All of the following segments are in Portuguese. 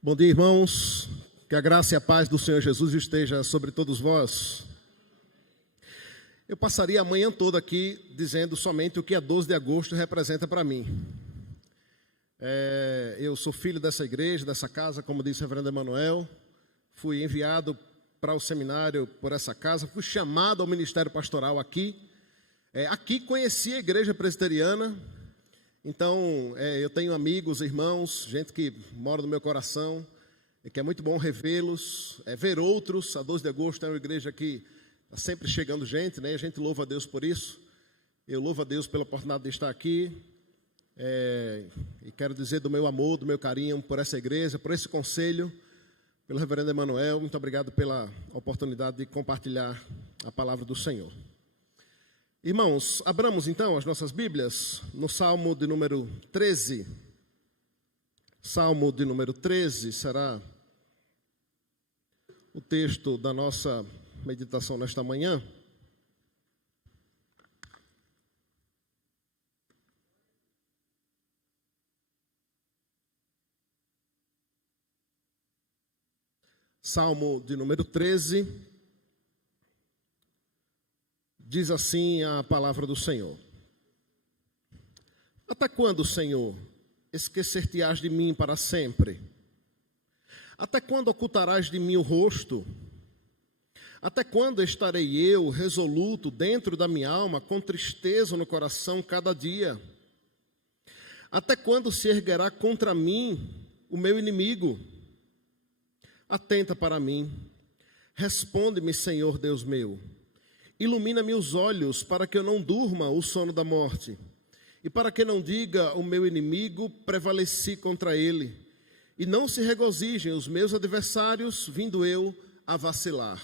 Bom dia, irmãos. Que a graça e a paz do Senhor Jesus esteja sobre todos vós. Eu passaria a manhã toda aqui dizendo somente o que a 12 de agosto representa para mim. Eu sou filho dessa igreja, dessa casa, como disse o reverendo Emanuel. Fui enviado para o seminário por essa casa, fui chamado ao ministério pastoral aqui. Aqui conheci a igreja presbiteriana. Então, eu tenho amigos, irmãos, gente que mora no meu coração, e que é muito bom revê-los, ver outros. A 12 de agosto é uma igreja que está sempre chegando gente, né? A gente louva a Deus por isso. Eu louvo a Deus pela oportunidade de estar aqui. E quero dizer do meu amor, do meu carinho por essa igreja, por esse conselho, pelo reverendo Emanuel. Muito obrigado pela oportunidade de compartilhar a palavra do Senhor. Irmãos, abramos então as nossas Bíblias no Salmo de número 13. Salmo de número 13 será o texto da nossa meditação nesta manhã. Salmo de número 13. Diz assim a palavra do Senhor: Até quando, Senhor, esquecer-te-ás de mim para sempre? Até quando ocultarás de mim o rosto? Até quando estarei eu resoluto dentro da minha alma, com tristeza no coração cada dia? Até quando se erguerá contra mim o meu inimigo? Atenta para mim, responde-me, Senhor Deus meu. Ilumina-me os olhos para que eu não durma o sono da morte, e para que não diga o meu inimigo, prevaleci contra ele, e não se regozijem os meus adversários, vindo eu a vacilar.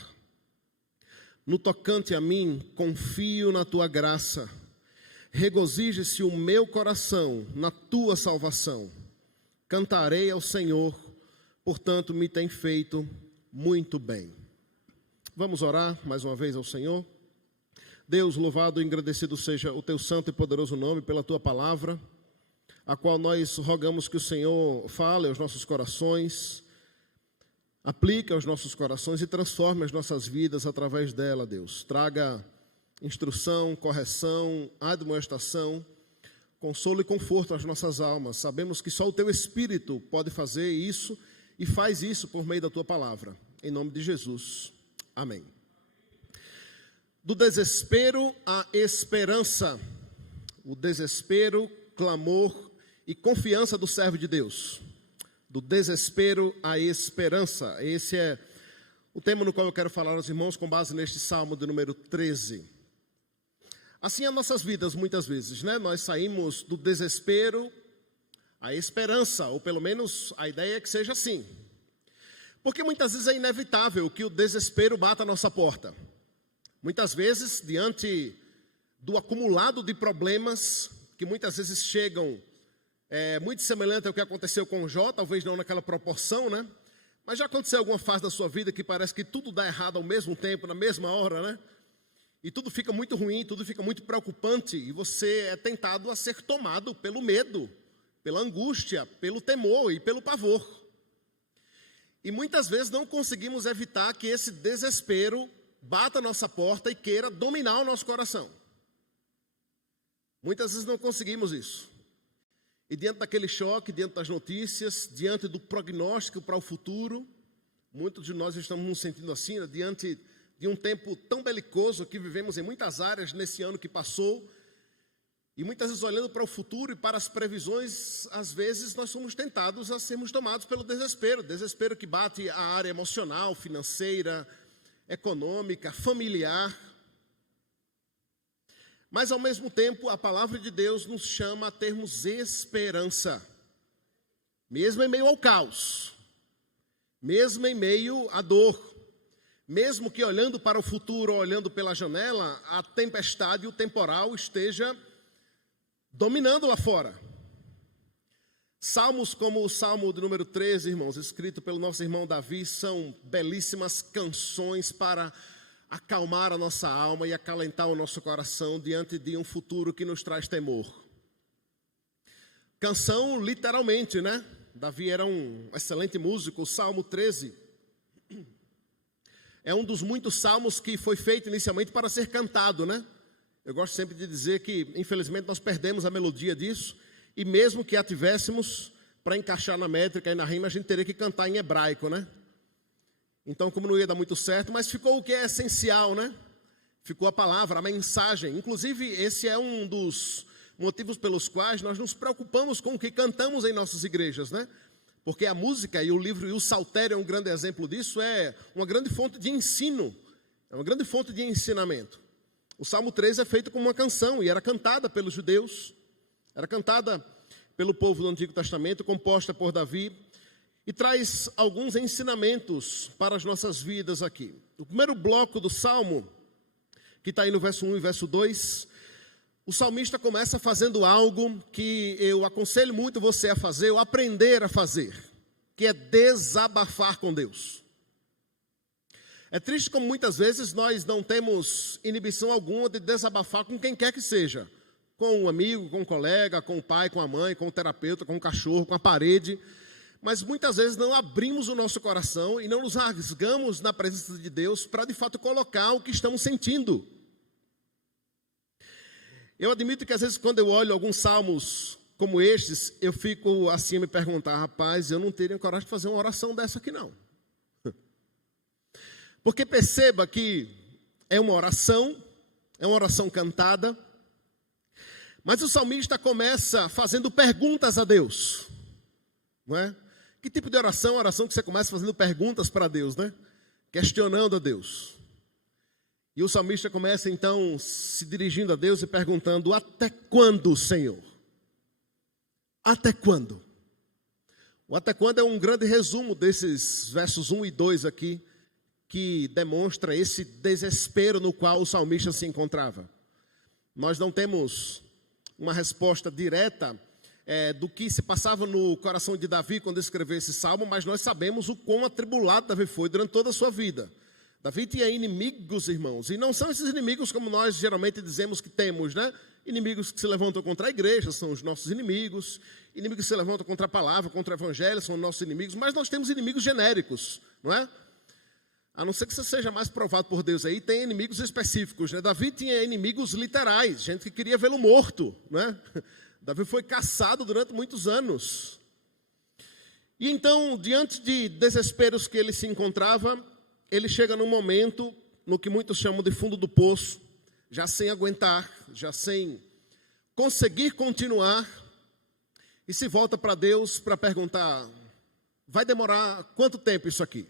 No tocante a mim, confio na tua graça, regozije-se o meu coração na tua salvação. Cantarei ao Senhor, portanto me tem feito muito bem. Vamos orar mais uma vez ao Senhor. Deus, louvado e engrandecido seja o teu santo e poderoso nome pela tua palavra, a qual nós rogamos que o Senhor fale aos nossos corações, aplique aos nossos corações e transforme as nossas vidas através dela, Deus. Traga instrução, correção, admoestação, consolo e conforto às nossas almas. Sabemos que só o teu Espírito pode fazer isso e faz isso por meio da tua palavra. Em nome de Jesus. Amém. Do desespero à esperança. O desespero, clamor e confiança do servo de Deus. Do desespero à esperança. Esse é o tema no qual eu quero falar aos irmãos com base neste Salmo de número 13. Assim, as nossas vidas, muitas vezes, né? Nós saímos do desespero à esperança, ou pelo menos a ideia é que seja assim. Porque muitas vezes é inevitável que o desespero bata a nossa porta. Muitas vezes, diante do acumulado de problemas, que muitas vezes chegam, muito semelhante ao que aconteceu com Jó, talvez não naquela proporção, né? Mas já aconteceu alguma fase da sua vida que parece que tudo dá errado ao mesmo tempo, na mesma hora, né? E tudo fica muito ruim, tudo fica muito preocupante, e você é tentado a ser tomado pelo medo, pela angústia, pelo temor e pelo pavor. E muitas vezes não conseguimos evitar que esse desespero bata a nossa porta e queira dominar o nosso coração. Muitas vezes não conseguimos isso. E diante daquele choque, diante das notícias, diante do prognóstico para o futuro, muitos de nós estamos nos sentindo assim, né? Diante de um tempo tão belicoso que vivemos em muitas áreas nesse ano que passou, e muitas vezes olhando para o futuro e para as previsões, às vezes nós somos tentados a sermos tomados pelo desespero que bate a área emocional, financeira, econômica, familiar. Mas ao mesmo tempo a palavra de Deus nos chama a termos esperança, mesmo em meio ao caos, mesmo em meio à dor, mesmo que olhando para o futuro, olhando pela janela, a tempestade e o temporal esteja dominando lá fora. Salmos como o Salmo de número 13, irmãos, escrito pelo nosso irmão Davi, são belíssimas canções para acalmar a nossa alma e acalentar o nosso coração diante de um futuro que nos traz temor. Canção literalmente, né? Davi era um excelente músico. O Salmo 13 é um dos muitos salmos que foi feito inicialmente para ser cantado, né? Eu gosto sempre de dizer que, infelizmente, nós perdemos a melodia disso, e mesmo que a tivéssemos, para encaixar na métrica e na rima, a gente teria que cantar em hebraico, né? Então, como não ia dar muito certo, mas ficou o que é essencial, né? Ficou a palavra, a mensagem. Inclusive, esse é um dos motivos pelos quais nós nos preocupamos com o que cantamos em nossas igrejas, né? Porque a música e o livro e o saltério é um grande exemplo disso, é uma grande fonte de ensino, é uma grande fonte de ensinamento. O Salmo 13 é feito como uma canção e era cantada pelos judeus, era cantada pelo povo do Antigo Testamento, composta por Davi, e traz alguns ensinamentos para as nossas vidas aqui. O primeiro bloco do Salmo, que está aí no verso 1 e verso 2, o salmista começa fazendo algo que eu aconselho muito você a fazer, ou aprender a fazer, que é desabafar com Deus. É triste como muitas vezes nós não temos inibição alguma de desabafar com quem quer que seja, com um amigo, com um colega, com o pai, com a mãe, com o terapeuta, com o cachorro, com a parede, mas muitas vezes não abrimos o nosso coração e não nos rasgamos na presença de Deus para de fato colocar o que estamos sentindo. Eu admito que às vezes quando eu olho alguns salmos como estes, eu fico assim a me perguntar, rapaz, eu não teria coragem de fazer uma oração dessa aqui não. Porque perceba que é uma oração cantada, mas o salmista começa fazendo perguntas a Deus, não é? Que tipo de oração? Oração que você começa fazendo perguntas para Deus, né? Questionando a Deus. E o salmista começa então se dirigindo a Deus e perguntando: até quando, Senhor? Até quando? O até quando é um grande resumo desses versos 1 e 2 aqui, que demonstra esse desespero no qual o salmista se encontrava. Nós não temos uma resposta direta do que se passava no coração de Davi quando escreveu esse salmo, mas nós sabemos o quão atribulado Davi foi durante toda a sua vida. Davi tinha inimigos, irmãos, e não são esses inimigos como nós geralmente dizemos que temos, né? Inimigos que se levantam contra a igreja são os nossos inimigos, inimigos que se levantam contra a palavra, contra o evangelho são os nossos inimigos, mas nós temos inimigos genéricos, não é? A não ser que você seja mais provado por Deus aí, tem inimigos específicos, né? Davi tinha inimigos literais, gente que queria vê-lo morto, né? Davi foi caçado durante muitos anos. E então, diante de desesperos que ele se encontrava, ele chega num momento no que muitos chamam de fundo do poço, já sem aguentar, já sem conseguir continuar, e se volta para Deus para perguntar: vai demorar quanto tempo isso aqui?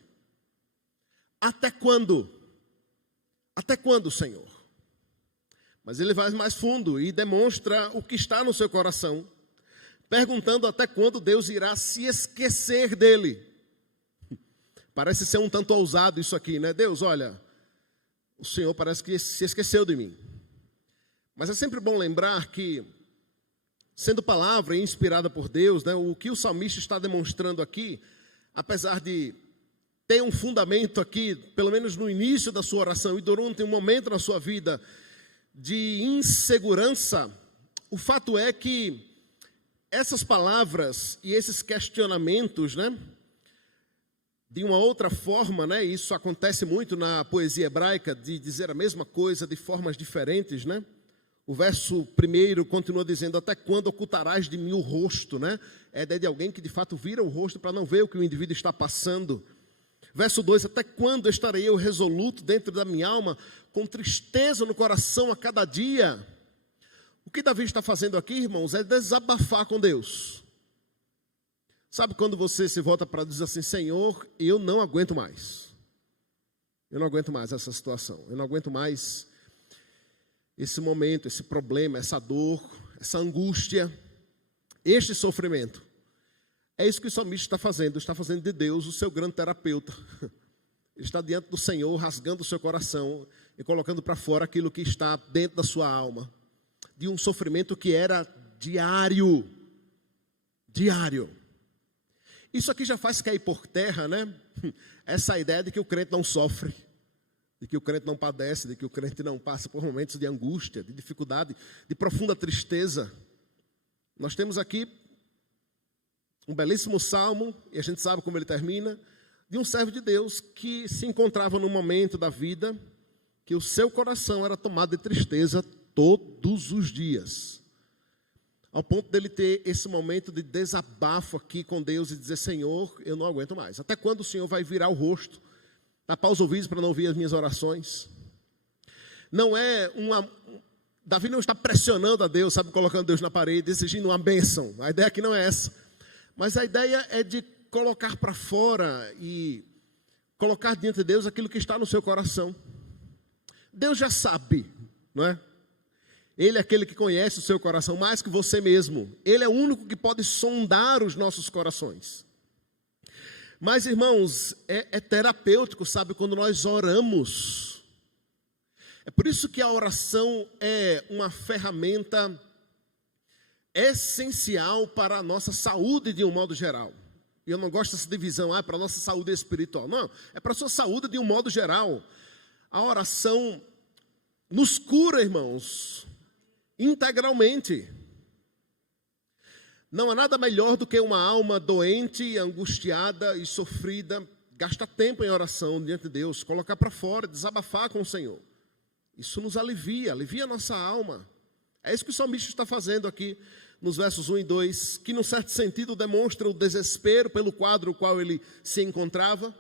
Até quando? Até quando, Senhor? Mas ele vai mais fundo e demonstra o que está no seu coração, perguntando até quando Deus irá se esquecer dele. Parece ser um tanto ousado isso aqui, né? Deus, olha, o Senhor parece que se esqueceu de mim. Mas é sempre bom lembrar que, sendo palavra inspirada por Deus, né, o que o salmista está demonstrando aqui, apesar de ter um fundamento aqui, pelo menos no início da sua oração e durante um momento na sua vida de insegurança, o fato é que essas palavras e esses questionamentos, né, de uma outra forma, né, isso acontece muito na poesia hebraica, de dizer a mesma coisa de formas diferentes, né? O verso 1 continua dizendo: até quando ocultarás de mim o rosto, né? É a ideia de alguém que de fato vira o rosto para não ver o que o indivíduo está passando. Verso 2: até quando estarei eu resoluto dentro da minha alma, com tristeza no coração a cada dia? O que Davi está fazendo aqui, irmãos, é desabafar com Deus. Sabe quando você se volta para dizer assim: Senhor, eu não aguento mais. Eu não aguento mais essa situação. Eu não aguento mais esse momento, esse problema, essa dor, essa angústia, este sofrimento. É isso que o salmista está fazendo de Deus o seu grande terapeuta. Ele está diante do Senhor, rasgando o seu coração e colocando para fora aquilo que está dentro da sua alma, de um sofrimento que era diário. Diário. Isso aqui já faz cair por terra, né? Essa ideia de que o crente não sofre, de que o crente não padece, de que o crente não passa por momentos de angústia, de dificuldade, de profunda tristeza. Nós temos aqui Um belíssimo salmo, e a gente sabe como ele termina, de um servo de Deus que se encontrava num momento da vida que o seu coração era tomado de tristeza todos os dias. Ao ponto dele ter esse momento de desabafo aqui com Deus e dizer: Senhor, eu não aguento mais. Até quando o Senhor vai virar o rosto, tapar os ouvidos para não ouvir as minhas orações? Não é Davi não está pressionando a Deus, sabe, colocando Deus na parede, exigindo uma bênção. A ideia aqui não é essa. Mas a ideia é de colocar para fora e colocar diante de Deus aquilo que está no seu coração. Deus já sabe, não é? Ele é aquele que conhece o seu coração mais que você mesmo. Ele é o único que pode sondar os nossos corações. Mas, irmãos, é terapêutico, sabe, quando nós oramos. É por isso que a oração é uma ferramenta essencial para a nossa saúde de um modo geral. E eu não gosto dessa divisão, para a nossa saúde espiritual. Não, é para a sua saúde de um modo geral. A oração nos cura, irmãos, integralmente. Não há nada melhor do que uma alma doente, angustiada e sofrida, gastar tempo em oração diante de Deus, colocar para fora, desabafar com o Senhor. Isso nos alivia a nossa alma. É isso que o salmista está fazendo aqui nos versos 1 e 2, que num certo sentido demonstra o desespero pelo quadro no qual ele se encontrava,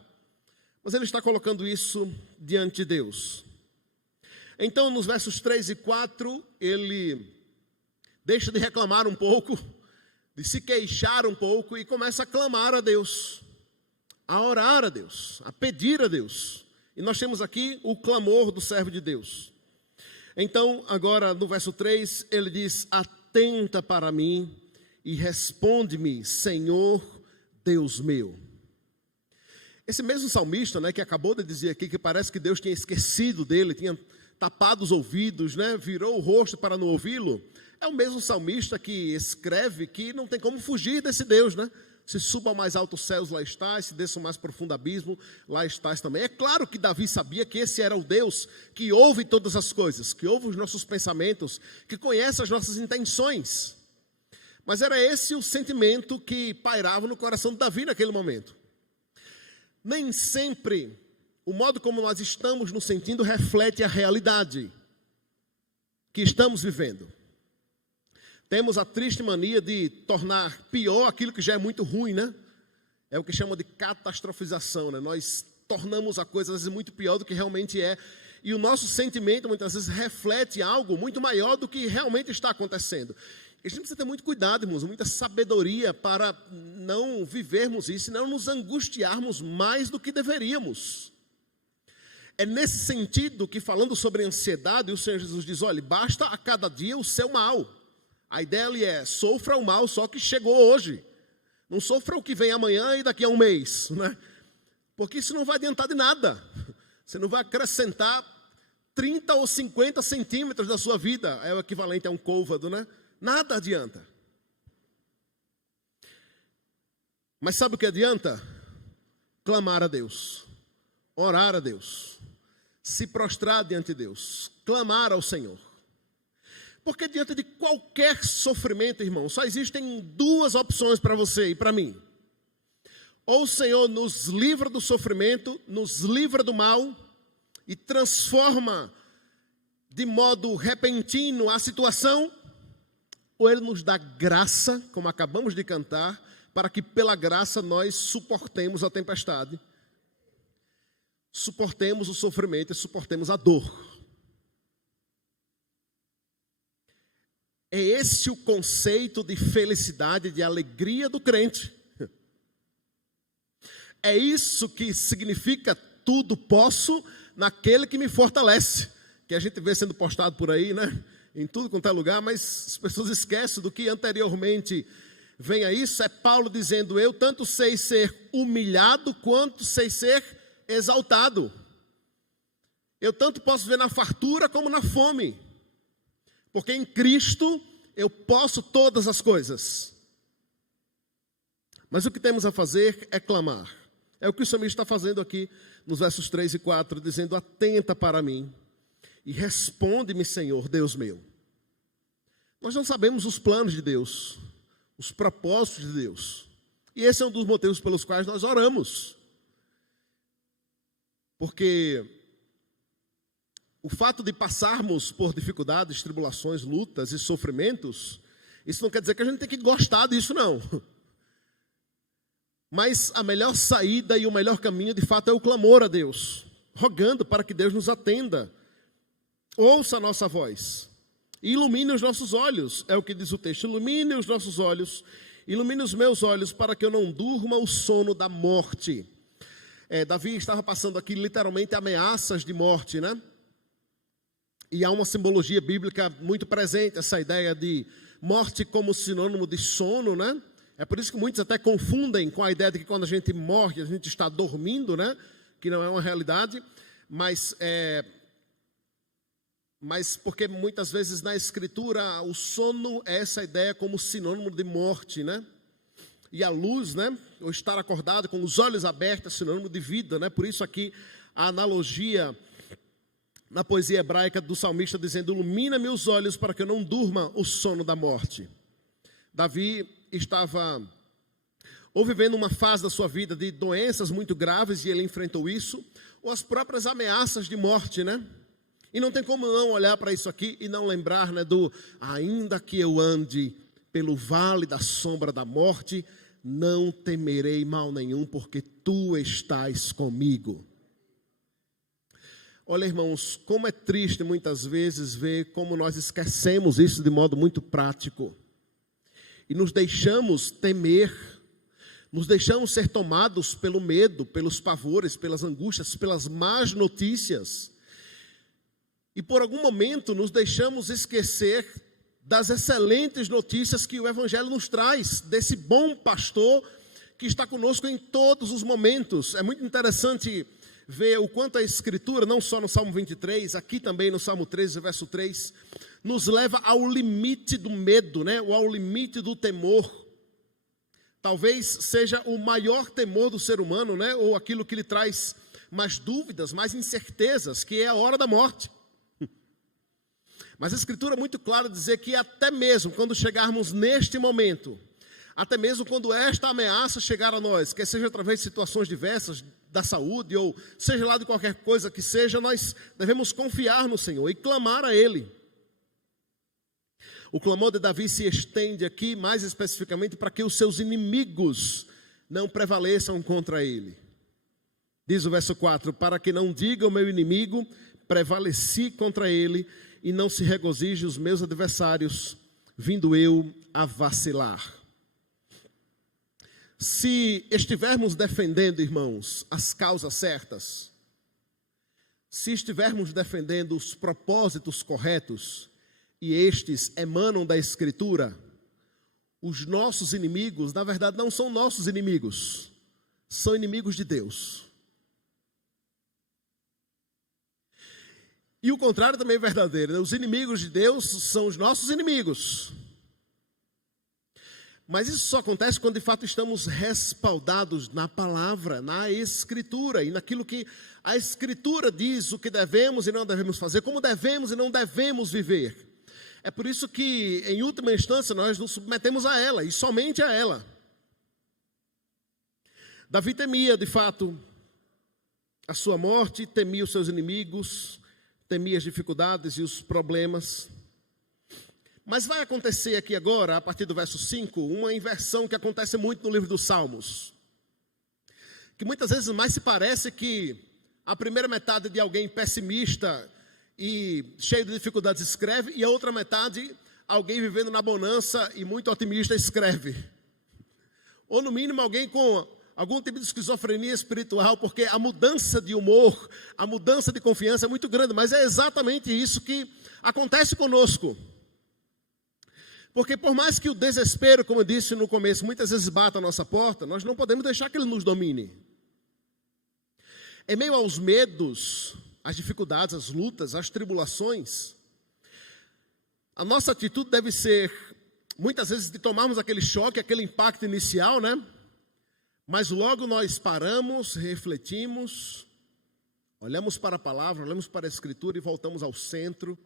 mas ele está colocando isso diante de Deus. Então, nos versos 3 e 4, ele deixa de reclamar um pouco, de se queixar um pouco e começa a clamar a Deus, a orar a Deus, a pedir a Deus. E nós temos aqui o clamor do servo de Deus. Então, agora no verso 3, ele diz: atenta para mim e responde-me, Senhor Deus meu. Esse mesmo salmista, né, que acabou de dizer aqui que parece que Deus tinha esquecido dele, tinha tapado os ouvidos, né, virou o rosto para não ouvi-lo, é o mesmo salmista que escreve que não tem como fugir desse Deus, né? Se suba ao mais altos céus, lá estás, se desça ao mais profundo abismo, lá estás também. É claro que Davi sabia que esse era o Deus que ouve todas as coisas, que ouve os nossos pensamentos, que conhece as nossas intenções. Mas era esse o sentimento que pairava no coração de Davi naquele momento. Nem sempre o modo como nós estamos nos sentindo reflete a realidade que estamos vivendo. Temos a triste mania de tornar pior aquilo que já é muito ruim, né? É o que chama de catastrofização, né? Nós tornamos a coisa às vezes muito pior do que realmente é. E o nosso sentimento muitas vezes reflete algo muito maior do que realmente está acontecendo. A gente precisa ter muito cuidado, irmãos, muita sabedoria para não vivermos isso, e não nos angustiarmos mais do que deveríamos. É nesse sentido que, falando sobre ansiedade, o Senhor Jesus diz: olha, basta a cada dia o seu mal. A ideia ali é: sofra o mal só que chegou hoje. Não sofra o que vem amanhã e daqui a um mês, né? Porque isso não vai adiantar de nada. Você não vai acrescentar 30 ou 50 centímetros da sua vida. É o equivalente a um côvado, né? Nada adianta. Mas sabe o que adianta? Clamar a Deus, orar a Deus, se prostrar diante de Deus, clamar ao Senhor. Porque diante de qualquer sofrimento, irmão, só existem duas opções para você e para mim. Ou o Senhor nos livra do sofrimento, nos livra do mal e transforma de modo repentino a situação, ou Ele nos dá graça, como acabamos de cantar, para que pela graça nós suportemos a tempestade, suportemos o sofrimento e suportemos a dor. É esse o conceito de felicidade, de alegria do crente. É isso que significa tudo posso naquele que me fortalece. Que a gente vê sendo postado por aí, né? Em tudo quanto é lugar, mas as pessoas esquecem do que anteriormente vem a isso. É Paulo dizendo: eu tanto sei ser humilhado quanto sei ser exaltado. Eu tanto posso ver na fartura como na fome. Porque em Cristo eu posso todas as coisas. Mas o que temos a fazer é clamar. É o que o salmista está fazendo aqui nos versos 3 e 4, dizendo: atenta para mim e responde-me, Senhor, Deus meu. Nós não sabemos os planos de Deus, os propósitos de Deus. E esse é um dos motivos pelos quais nós oramos. Porque o fato de passarmos por dificuldades, tribulações, lutas e sofrimentos, isso não quer dizer que a gente tem que gostar disso, não. Mas a melhor saída e o melhor caminho, de fato, é o clamor a Deus, rogando para que Deus nos atenda. Ouça a nossa voz. Ilumine os nossos olhos, é o que diz o texto. Ilumine os nossos olhos, ilumine os meus olhos, para que eu não durma o sono da morte. Davi estava passando aqui literalmente ameaças de morte, né? E há uma simbologia bíblica muito presente, essa ideia de morte como sinônimo de sono, né? É por isso que muitos até confundem com a ideia de que quando a gente morre, a gente está dormindo, né? Que não é uma realidade, mas porque muitas vezes na Escritura o sono é essa ideia como sinônimo de morte, né? E a luz, né? Ou estar acordado com os olhos abertos é sinônimo de vida, né? Por isso aqui a analogia na poesia hebraica do salmista dizendo: ilumina-me os olhos para que eu não durma o sono da morte. Davi estava ou vivendo uma fase da sua vida de doenças muito graves e ele enfrentou isso, ou as próprias ameaças de morte, né? E não tem como não olhar para isso aqui e não lembrar, né, do ainda que eu ande pelo vale da sombra da morte, não temerei mal nenhum, porque tu estás comigo. Olha, irmãos, como é triste muitas vezes ver como nós esquecemos isso de modo muito prático. E nos deixamos temer, nos deixamos ser tomados pelo medo, pelos pavores, pelas angústias, pelas más notícias. E por algum momento nos deixamos esquecer das excelentes notícias que o Evangelho nos traz, desse bom pastor que está conosco em todos os momentos. É muito interessante ver o quanto a Escritura, não só no Salmo 23, aqui também no Salmo 13, verso 3, nos leva ao limite do medo, né? Ou ao limite do temor. Talvez seja o maior temor do ser humano, né? Ou aquilo que lhe traz mais dúvidas, mais incertezas, que é a hora da morte. Mas a Escritura é muito clara dizer que até mesmo quando chegarmos neste momento, até mesmo quando esta ameaça chegar a nós, quer seja através de situações diversas da saúde, ou seja lá de qualquer coisa que seja, nós devemos confiar no Senhor e clamar a Ele. O clamor de Davi se estende aqui mais especificamente para que os seus inimigos não prevaleçam contra ele. Diz o verso 4, para que não diga o meu inimigo, prevaleci contra ele, e não se regozije os meus adversários, vindo eu a vacilar. Se estivermos defendendo, irmãos, as causas certas, se estivermos defendendo os propósitos corretos, e estes emanam da Escritura, os nossos inimigos, na verdade, não são nossos inimigos, são inimigos de Deus. E o contrário também é verdadeiro, né? Os inimigos de Deus são os nossos inimigos. Mas isso só acontece quando de fato estamos respaldados na palavra, na Escritura, e naquilo que a Escritura diz o que devemos e não devemos fazer, como devemos e não devemos viver. É por isso que, em última instância, nós nos submetemos a ela, e somente a ela. Davi temia, de fato, a sua morte, temia os seus inimigos, temia as dificuldades e os problemas. Mas vai acontecer aqui agora, a partir do verso 5, uma inversão que acontece muito no livro dos Salmos. Que muitas vezes mais se parece que a primeira metade de alguém pessimista e cheio de dificuldades escreve, e a outra metade, alguém vivendo na bonança e muito otimista escreve. Ou no mínimo alguém com algum tipo de esquizofrenia espiritual, porque a mudança de humor, a mudança de confiança é muito grande, mas é exatamente isso que acontece conosco. Porque por mais que o desespero, como eu disse no começo, muitas vezes bata a nossa porta, nós não podemos deixar que ele nos domine. Em meio aos medos, às dificuldades, às lutas, às tribulações, a nossa atitude deve ser, muitas vezes, de tomarmos aquele choque, aquele impacto inicial, né? Mas logo nós paramos, refletimos, olhamos para a palavra, olhamos para a Escritura e voltamos ao centro,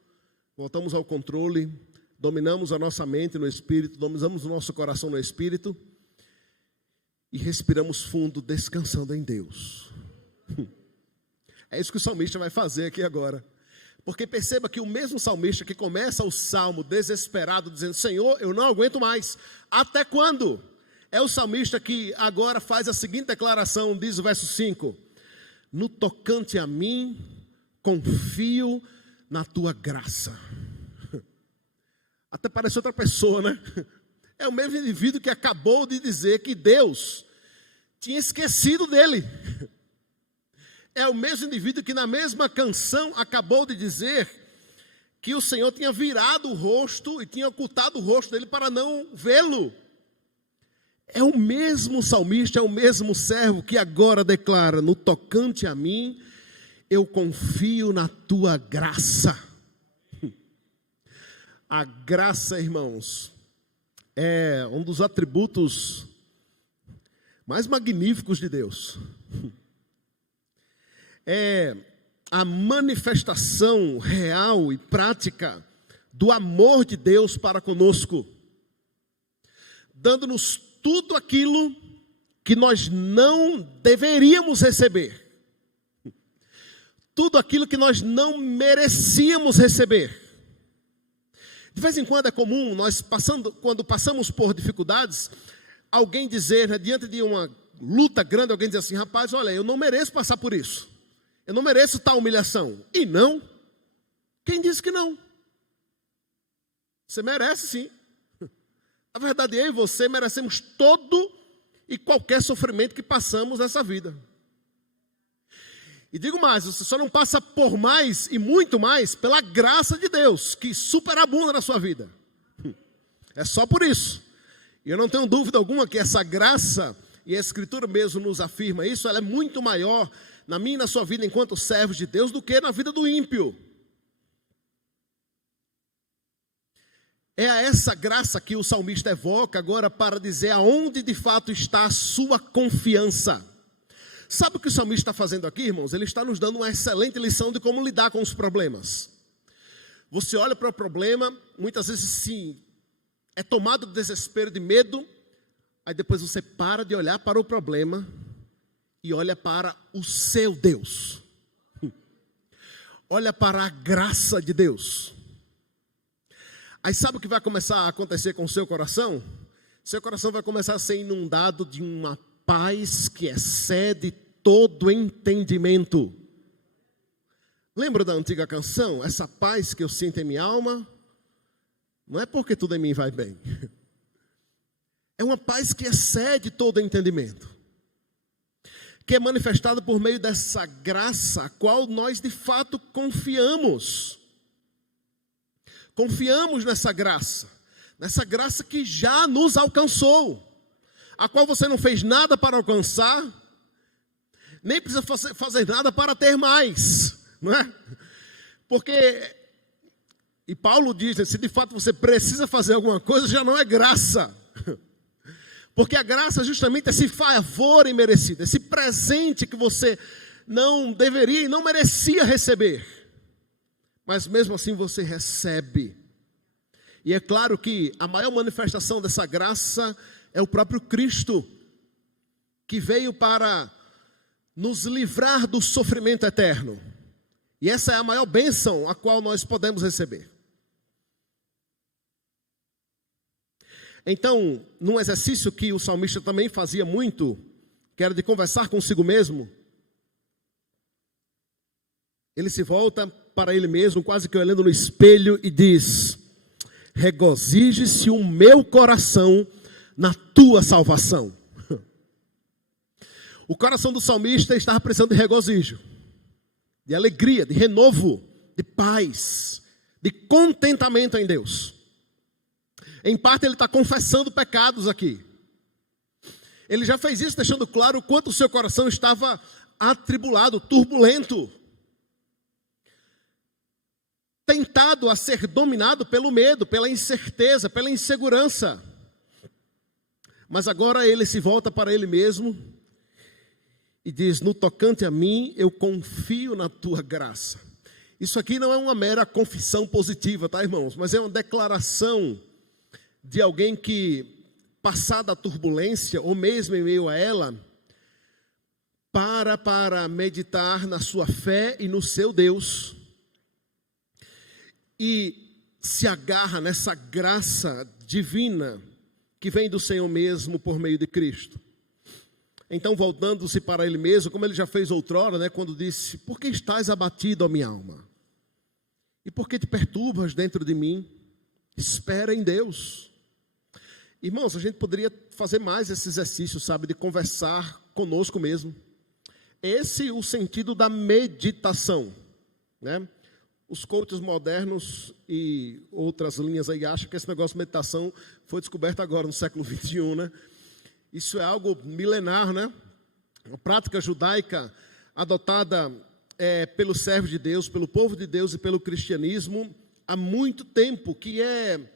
voltamos ao controle, dominamos a nossa mente no Espírito, dominamos o nosso coração no Espírito e respiramos fundo, descansando em Deus. É isso que o salmista vai fazer aqui agora. Porque perceba que o mesmo salmista que começa o salmo desesperado, dizendo: Senhor, eu não aguento mais. Até quando? É o salmista que agora faz a seguinte declaração, diz o verso 5. No tocante a mim, confio na tua graça. Até parece outra pessoa, né? É o mesmo indivíduo que acabou de dizer que Deus tinha esquecido dele. É o mesmo indivíduo que na mesma canção acabou de dizer que o Senhor tinha virado o rosto e tinha ocultado o rosto dele para não vê-lo. É o mesmo salmista, é o mesmo servo que agora declara: no tocante a mim, eu confio na tua graça. A graça, irmãos, é um dos atributos mais magníficos de Deus. É a manifestação real e prática do amor de Deus para conosco, dando-nos tudo aquilo que nós não deveríamos receber, tudo aquilo que nós não merecíamos receber. De vez em quando é comum nós quando passamos por dificuldades, alguém dizer, né, diante de uma luta grande, alguém dizer assim: rapaz, olha, eu não mereço passar por isso, eu não mereço tal humilhação. E não, quem disse que não? Você merece sim. Na verdade, eu e você merecemos todo e qualquer sofrimento que passamos nessa vida. E digo mais, você só não passa por mais e muito mais pela graça de Deus, que superabunda na sua vida. É só por isso. E eu não tenho dúvida alguma que essa graça, e a Escritura mesmo nos afirma isso, ela é muito maior na minha e na sua vida enquanto servos de Deus do que na vida do ímpio. É a essa graça que o salmista evoca agora para dizer aonde de fato está a sua confiança. Sabe o que o salmista está fazendo aqui, irmãos? Ele está nos dando uma excelente lição de como lidar com os problemas. Você olha para o problema, muitas vezes sim, é tomado de desespero, de medo, aí depois você para de olhar para o problema e olha para o seu Deus. Olha para a graça de Deus. Aí sabe o que vai começar a acontecer com o seu coração? Seu coração vai começar a ser inundado de uma paz que excede todo entendimento. Lembra da antiga canção? Essa paz que eu sinto em minha alma, não é porque tudo em mim vai bem. É uma paz que excede todo entendimento, que é manifestada por meio dessa graça, a qual nós de fato confiamos. Confiamos nessa graça que já nos alcançou, a qual você não fez nada para alcançar, nem precisa fazer nada para ter mais, não é? Porque, e Paulo diz, né, se de fato você precisa fazer alguma coisa, já não é graça. Porque a graça é justamente esse favor imerecido, esse presente que você não deveria e não merecia receber. Mas mesmo assim você recebe. E é claro que a maior manifestação dessa graça é o próprio Cristo, que veio para nos livrar do sofrimento eterno. E essa é a maior bênção a qual nós podemos receber. Então, num exercício que o salmista também fazia muito, que era de conversar consigo mesmo, ele se volta para ele mesmo, quase que olhando no espelho, e diz: regozije-se o meu coração na tua salvação. O coração do salmista estava precisando de regozijo, de alegria, de renovo, de paz, de contentamento em Deus. Em parte ele está confessando pecados aqui. Ele já fez isso deixando claro o quanto o seu coração estava atribulado, turbulento, tentado a ser dominado pelo medo, pela incerteza, pela insegurança. Mas agora ele se volta para ele mesmo e diz: no tocante a mim, eu confio na tua graça. Isso aqui não é uma mera confissão positiva, tá, irmãos? Mas é uma declaração de alguém que passada a turbulência, ou mesmo em meio a ela, para meditar na sua fé e no seu Deus. E se agarra nessa graça divina que vem do Senhor mesmo por meio de Cristo. Então, voltando-se para ele mesmo, como ele já fez outrora, né, quando disse: por que estás abatido, ó minha alma? E por que te perturbas dentro de mim? Espera em Deus. Irmãos, a gente poderia fazer mais esse exercício, sabe, de conversar conosco mesmo. Esse é o sentido da meditação, né? Os coaches modernos e outras linhas aí acham que esse negócio de meditação foi descoberto agora no século XXI, né? Isso é algo milenar, né? Uma prática judaica adotada pelos servos de Deus, pelo povo de Deus e pelo cristianismo há muito tempo, que é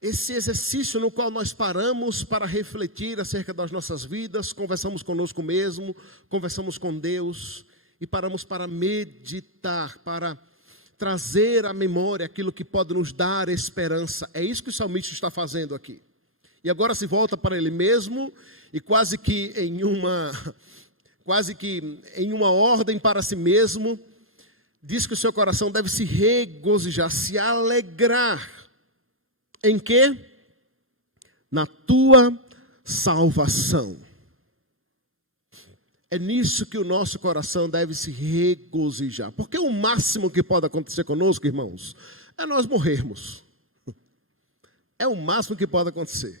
esse exercício no qual nós paramos para refletir acerca das nossas vidas, conversamos conosco mesmo, conversamos com Deus e paramos para meditar, para trazer à memória aquilo que pode nos dar esperança. É isso que o salmista está fazendo aqui. E agora se volta para ele mesmo e quase que em uma ordem para si mesmo, diz que o seu coração deve se regozijar, se alegrar. Em quê? Na tua salvação. É nisso que o nosso coração deve se regozijar. Porque o máximo que pode acontecer conosco, irmãos, é nós morrermos. É o máximo que pode acontecer.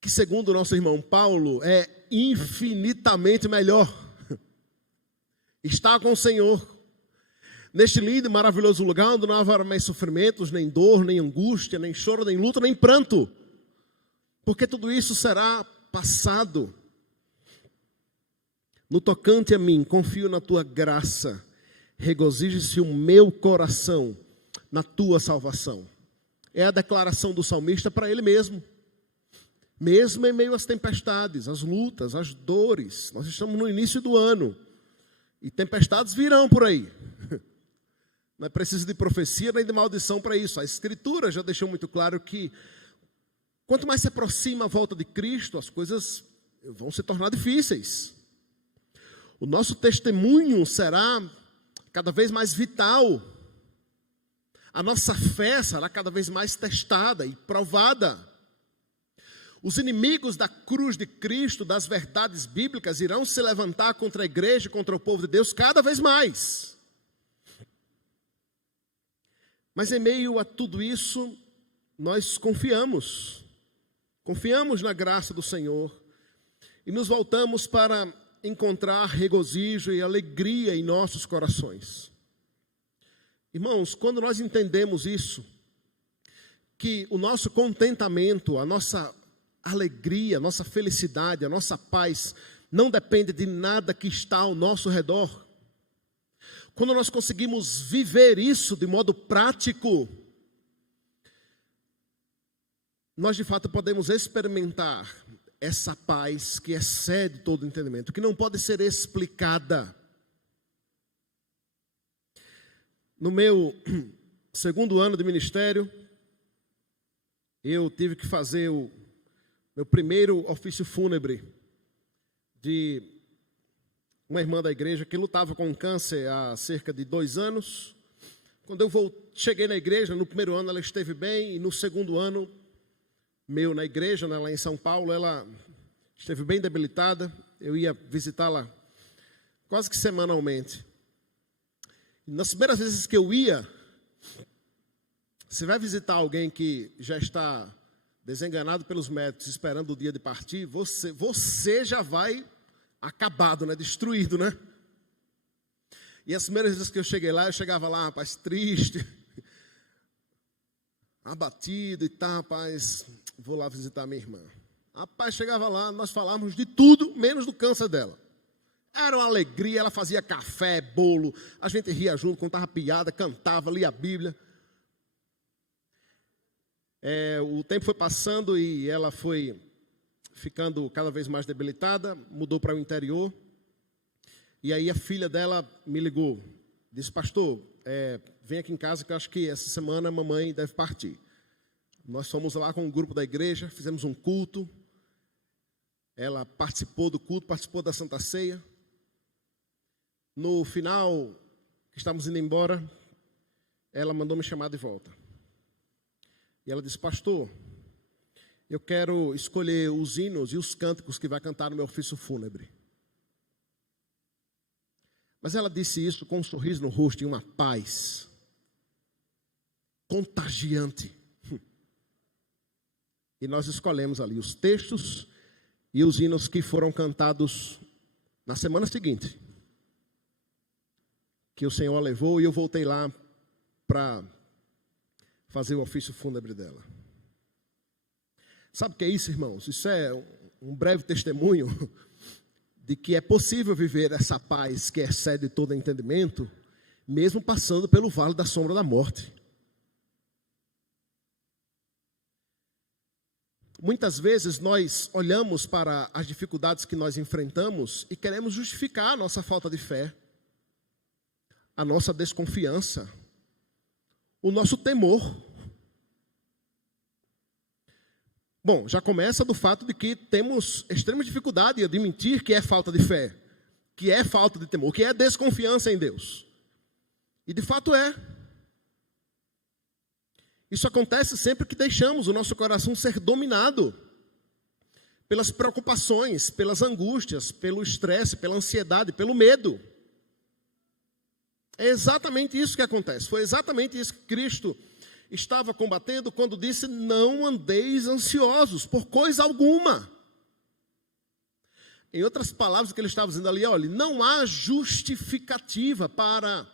Que segundo o nosso irmão Paulo, é infinitamente melhor estar com o Senhor, neste lindo e maravilhoso lugar, onde não haverá mais sofrimentos, nem dor, nem angústia, nem choro, nem luta, nem pranto, porque tudo isso será passado. No tocante a mim, confio na tua graça, regozije-se o meu coração na tua salvação. É a declaração do salmista para ele mesmo. Mesmo em meio às tempestades, às lutas, às dores. Nós estamos no início do ano. E tempestades virão por aí. Não é preciso de profecia nem de maldição para isso. A Escritura já deixou muito claro que quanto mais se aproxima a volta de Cristo, as coisas vão se tornar difíceis. O nosso testemunho será cada vez mais vital. A nossa fé será cada vez mais testada e provada. Os inimigos da cruz de Cristo, das verdades bíblicas, irão se levantar contra a igreja, contra o povo de Deus, cada vez mais. Mas em meio a tudo isso, nós confiamos na graça do Senhor e nos voltamos para encontrar regozijo e alegria em nossos corações. Irmãos, quando nós entendemos isso, que o nosso contentamento, a nossa alegria, a nossa felicidade, a nossa paz não depende de nada que está ao nosso redor. Quando nós conseguimos viver isso de modo prático, nós de fato podemos experimentar essa paz que excede todo entendimento, que não pode ser explicada. No meu segundo ano de ministério, eu tive que fazer o meu primeiro ofício fúnebre de uma irmã da igreja que lutava com câncer há cerca de 2 anos. Quando eu cheguei na igreja, no primeiro ano ela esteve bem, e no segundo ano meu na igreja, né, lá em São Paulo, ela esteve bem debilitada. Eu ia visitá-la quase que semanalmente. E nas primeiras vezes que eu ia, você vai visitar alguém que já está desenganado pelos médicos, esperando o dia de partir, você já vai acabado, né? Destruído, né? E as primeiras vezes que eu cheguei lá, eu chegava lá, rapaz, triste, abatido e tal, rapaz, vou lá visitar minha irmã. Rapaz, chegava lá, nós falávamos de tudo, menos do câncer dela. Era uma alegria, ela fazia café, bolo, a gente ria junto, contava piada, cantava, lia a Bíblia. O tempo foi passando e ela foi ficando cada vez mais debilitada, mudou para o interior. E aí a filha dela me ligou, disse: pastor, vem aqui em casa que eu acho que essa semana a mamãe deve partir. Nós fomos lá com um grupo da igreja, fizemos um culto. Ela participou do culto, participou da Santa Ceia. No final, que estávamos indo embora, ela mandou me chamar de volta. E ela disse: pastor, eu quero escolher os hinos e os cânticos que vai cantar no meu ofício fúnebre. Mas ela disse isso com um sorriso no rosto e uma paz contagiante. E nós escolhemos ali os textos e os hinos que foram cantados na semana seguinte, que o Senhor a levou, e eu voltei lá para fazer o ofício fúnebre dela. Sabe o que é isso, irmãos? Isso é um breve testemunho de que é possível viver essa paz que excede todo entendimento, mesmo passando pelo vale da sombra da morte. Muitas vezes nós olhamos para as dificuldades que nós enfrentamos e queremos justificar a nossa falta de fé, a nossa desconfiança, o nosso temor. Bom, já começa do fato de que temos extrema dificuldade em admitir que é falta de fé, que é falta de temor, que é desconfiança em Deus. E de fato é. Isso acontece sempre que deixamos o nosso coração ser dominado pelas preocupações, pelas angústias, pelo estresse, pela ansiedade, pelo medo. É exatamente isso que acontece. Foi exatamente isso que Cristo estava combatendo quando disse: não andeis ansiosos por coisa alguma. Em outras palavras, o que ele estava dizendo ali: olha, não há justificativa para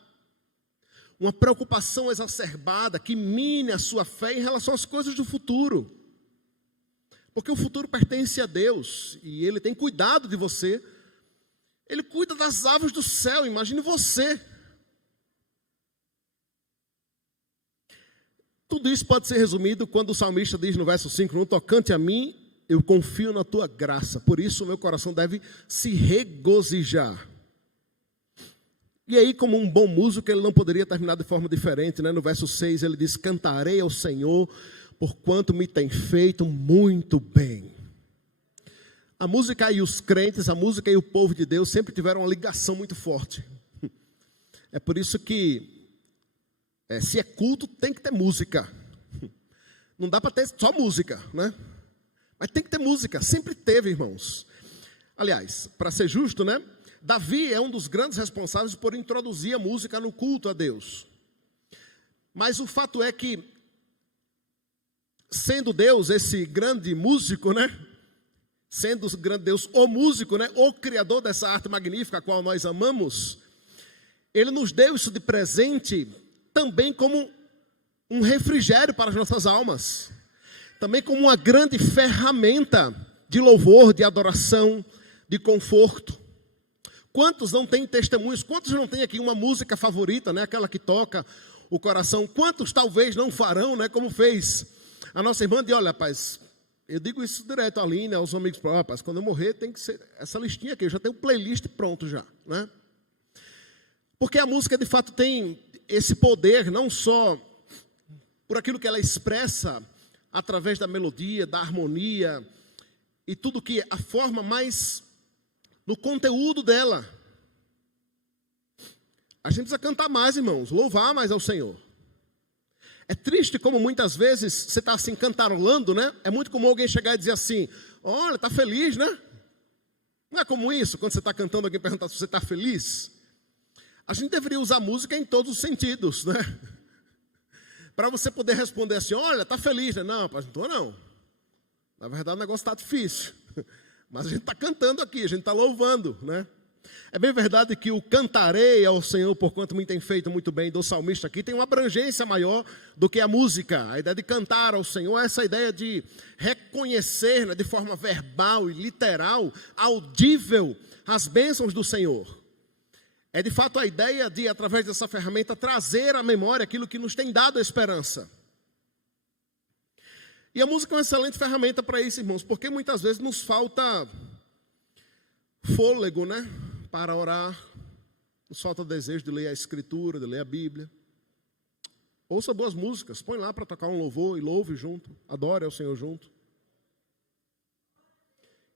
uma preocupação exacerbada que mine a sua fé em relação às coisas do futuro. Porque o futuro pertence a Deus e Ele tem cuidado de você. Ele cuida das aves do céu, imagine você. Tudo isso pode ser resumido quando o salmista diz no verso 5, no tocante a mim, eu confio na tua graça, por isso o meu coração deve se regozijar. E aí, como um bom músico, ele não poderia terminar de forma diferente, né? No verso 6 ele diz: cantarei ao Senhor, porquanto me tem feito muito bem. A música e os crentes, a música e o povo de Deus sempre tiveram uma ligação muito forte. É por isso que se é culto, tem que ter música. Não dá para ter só música, né? Mas tem que ter música, sempre teve, irmãos. Aliás, para ser justo, né? Davi é um dos grandes responsáveis por introduzir a música no culto a Deus. Mas o fato é que, sendo Deus esse grande músico, né? Sendo o grande Deus o músico, né? O criador dessa arte magnífica a qual nós amamos, Ele nos deu isso de presente também como um refrigério para as nossas almas, também como uma grande ferramenta de louvor, de adoração, de conforto. Quantos não têm testemunhos? Quantos não têm aqui uma música favorita, né? Aquela que toca o coração? Quantos talvez não farão, né? Como fez a nossa irmã de: olha, rapaz, eu digo isso direto à Aline, aos amigos: rapaz, quando eu morrer tem que ser essa listinha aqui, eu já tenho um playlist pronto já, né? Porque a música de fato tem esse poder, não só por aquilo que ela expressa através da melodia, da harmonia e tudo que a forma, mas no conteúdo dela. A gente precisa cantar mais, irmãos, louvar mais ao Senhor. É triste como muitas vezes você está assim cantarolando, né? É muito comum alguém chegar e dizer assim: olha, está feliz, né? Não é comum isso, quando você está cantando, alguém perguntar se você está feliz? A gente deveria usar música em todos os sentidos, né? Para você poder responder assim: olha, está feliz, né? Não, rapaz, não estou não. Na verdade o negócio está difícil. Mas a gente está cantando aqui, a gente está louvando, né? É bem verdade que o cantarei ao Senhor, porquanto me tem feito muito bem, do salmista aqui, tem uma abrangência maior do que a música. A ideia de cantar ao Senhor é essa ideia de reconhecer, né, de forma verbal e literal, audível, as bênçãos do Senhor. É de fato a ideia de, através dessa ferramenta, trazer à memória aquilo que nos tem dado a esperança. E a música é uma excelente ferramenta para isso, irmãos, porque muitas vezes nos falta fôlego, né, para orar, nos falta desejo de ler a Escritura, de ler a Bíblia. Ouça boas músicas, põe lá para tocar um louvor e louve junto, adore ao Senhor junto.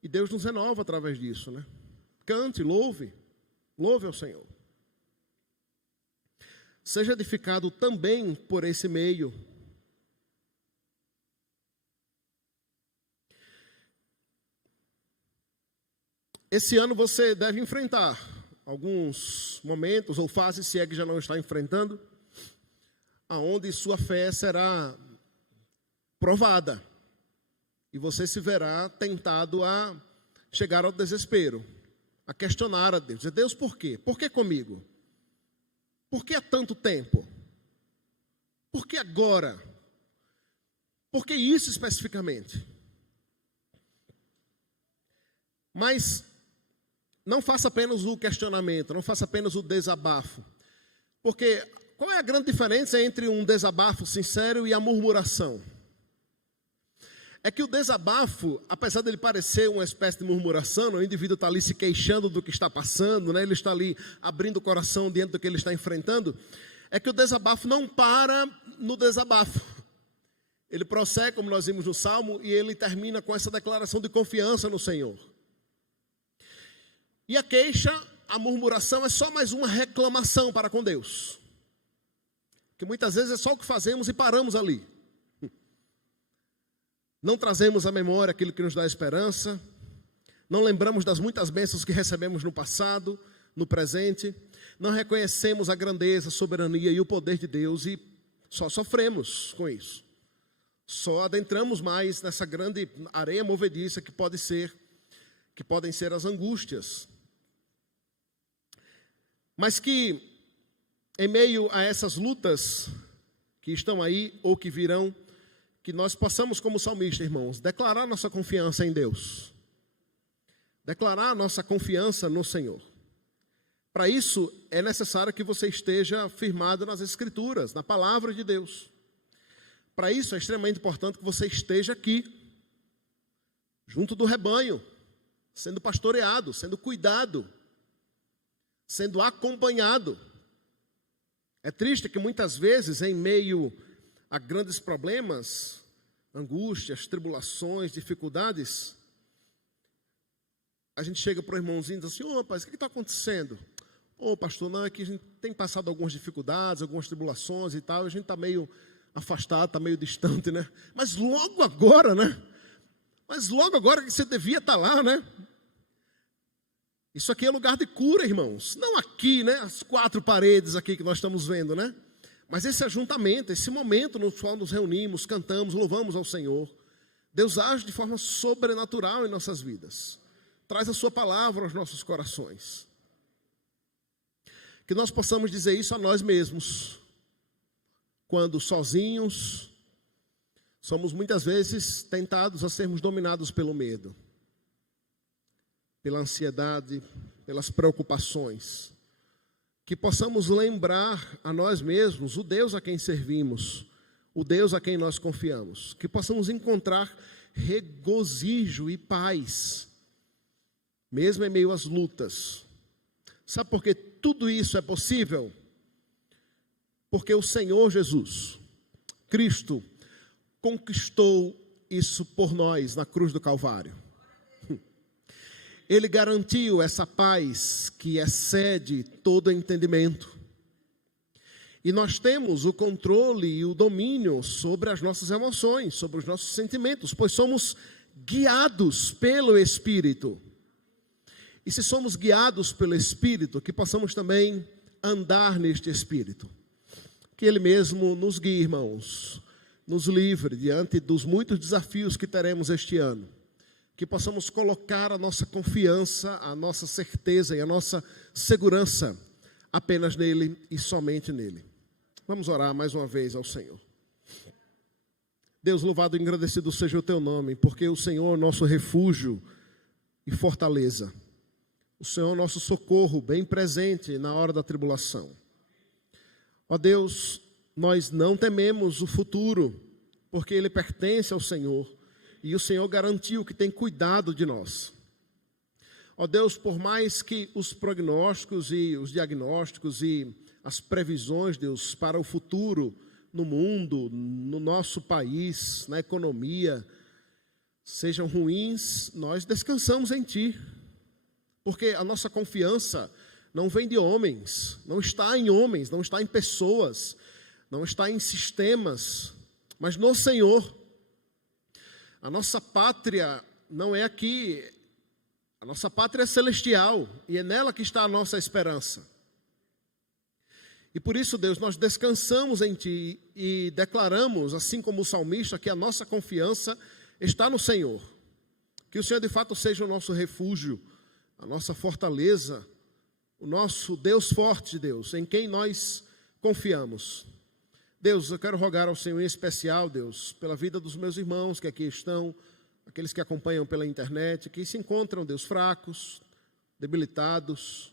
E Deus nos renova através disso, né? Cante, louve ao Senhor. Seja edificado também por esse meio. Esse ano você deve enfrentar alguns momentos ou fases, se é que já não está enfrentando, aonde sua fé será provada. E você se verá tentado a chegar ao desespero, a questionar a Deus. Dizer, Deus, por quê? Por que comigo? Por que há tanto tempo? Por que agora? Por que isso especificamente? Mas não faça apenas o questionamento, não faça apenas o desabafo. Porque qual é a grande diferença entre um desabafo sincero e a murmuração? É que o desabafo, apesar dele parecer uma espécie de murmuração, o indivíduo está ali se queixando do que está passando, né? Ele está ali abrindo o coração diante do que ele está enfrentando, é que o desabafo não para no desabafo. Ele prossegue, como nós vimos no Salmo, e ele termina com essa declaração de confiança no Senhor. E a queixa, a murmuração é só mais uma reclamação para com Deus. Que muitas vezes é só o que fazemos e paramos ali. Não trazemos à memória aquilo que nos dá esperança, não lembramos das muitas bênçãos que recebemos no passado, no presente, não reconhecemos a grandeza, a soberania e o poder de Deus e só sofremos com isso. Só adentramos mais nessa grande areia movediça que podem ser as angústias. Mas que em meio a essas lutas que estão aí ou que virão, que nós possamos, como salmista, irmãos, declarar nossa confiança em Deus. Declarar nossa confiança no Senhor. Para isso, é necessário que você esteja firmado nas Escrituras, na palavra de Deus. Para isso, é extremamente importante que você esteja aqui, junto do rebanho, sendo pastoreado, sendo cuidado, sendo acompanhado. É triste que muitas vezes, em meio a grandes problemas, angústias, tribulações, dificuldades, a gente chega para o irmãozinho e diz assim, rapaz, o que está acontecendo? Pastor, não, é que a gente tem passado algumas dificuldades, algumas tribulações e tal, a gente está meio afastado, está meio distante, né? Mas logo agora, né? Mas logo agora que você devia estar lá, né? Isso aqui é lugar de cura, irmãos. Não aqui, né? As 4 paredes aqui que nós estamos vendo, né? Mas esse ajuntamento, esse momento no qual nos reunimos, cantamos, louvamos ao Senhor. Deus age de forma sobrenatural em nossas vidas. Traz a sua palavra aos nossos corações. Que nós possamos dizer isso a nós mesmos. Quando sozinhos, somos muitas vezes tentados a sermos dominados pelo medo. Pela ansiedade, pelas preocupações. Que possamos lembrar a nós mesmos o Deus a quem servimos, o Deus a quem nós confiamos. Que possamos encontrar regozijo e paz, mesmo em meio às lutas. Sabe por que tudo isso é possível? Porque o Senhor Jesus, Cristo, conquistou isso por nós na cruz do Calvário. Ele garantiu essa paz que excede todo entendimento. E nós temos o controle e o domínio sobre as nossas emoções, sobre os nossos sentimentos, pois somos guiados pelo Espírito. E se somos guiados pelo Espírito, que possamos também andar neste Espírito. Que Ele mesmo nos guie, irmãos, nos livre diante dos muitos desafios que teremos este ano. Que possamos colocar a nossa confiança, a nossa certeza e a nossa segurança apenas nele e somente nele. Vamos orar mais uma vez ao Senhor. Deus, louvado e engrandecido seja o teu nome, porque o Senhor é nosso refúgio e fortaleza. O Senhor é nosso socorro, bem presente na hora da tribulação. Ó Deus, nós não tememos o futuro, porque ele pertence ao Senhor. E o Senhor garantiu que tem cuidado de nós. Ó Deus, por mais que os prognósticos e os diagnósticos e as previsões, Deus, para o futuro no mundo, no nosso país, na economia, sejam ruins, nós descansamos em Ti. Porque a nossa confiança não vem de homens, não está em homens, não está em pessoas, não está em sistemas, mas no Senhor. A nossa pátria não é aqui, a nossa pátria é celestial, e é nela que está a nossa esperança. E por isso, Deus, nós descansamos em Ti e declaramos, assim como o salmista, que a nossa confiança está no Senhor. Que o Senhor de fato seja o nosso refúgio, a nossa fortaleza, o nosso Deus forte, Deus, em quem nós confiamos. Deus, eu quero rogar ao Senhor em especial, Deus, pela vida dos meus irmãos que aqui estão, aqueles que acompanham pela internet, que se encontram, Deus, fracos, debilitados,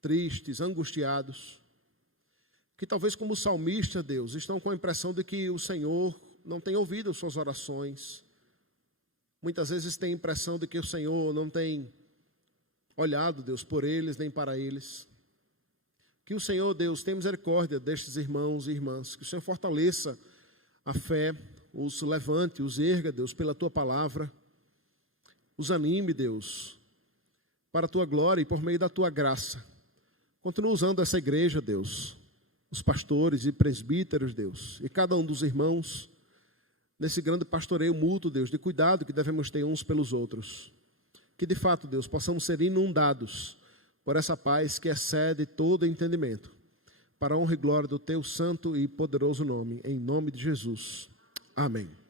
tristes, angustiados, que talvez como salmista, Deus, estão com a impressão de que o Senhor não tem ouvido suas orações. Muitas vezes têm a impressão de que o Senhor não tem olhado, Deus, por eles, nem para eles. Que o Senhor, Deus, tenha misericórdia destes irmãos e irmãs. Que o Senhor fortaleça a fé, os levante, os erga, Deus, pela Tua palavra. Os anime, Deus, para a Tua glória e por meio da Tua graça. Continua usando essa igreja, Deus, os pastores e presbíteros, Deus, e cada um dos irmãos, nesse grande pastoreio mútuo, Deus, de cuidado que devemos ter uns pelos outros. Que de fato, Deus, possamos ser inundados por essa paz que excede todo entendimento, para a honra e glória do Teu santo e poderoso nome, em nome de Jesus. Amém.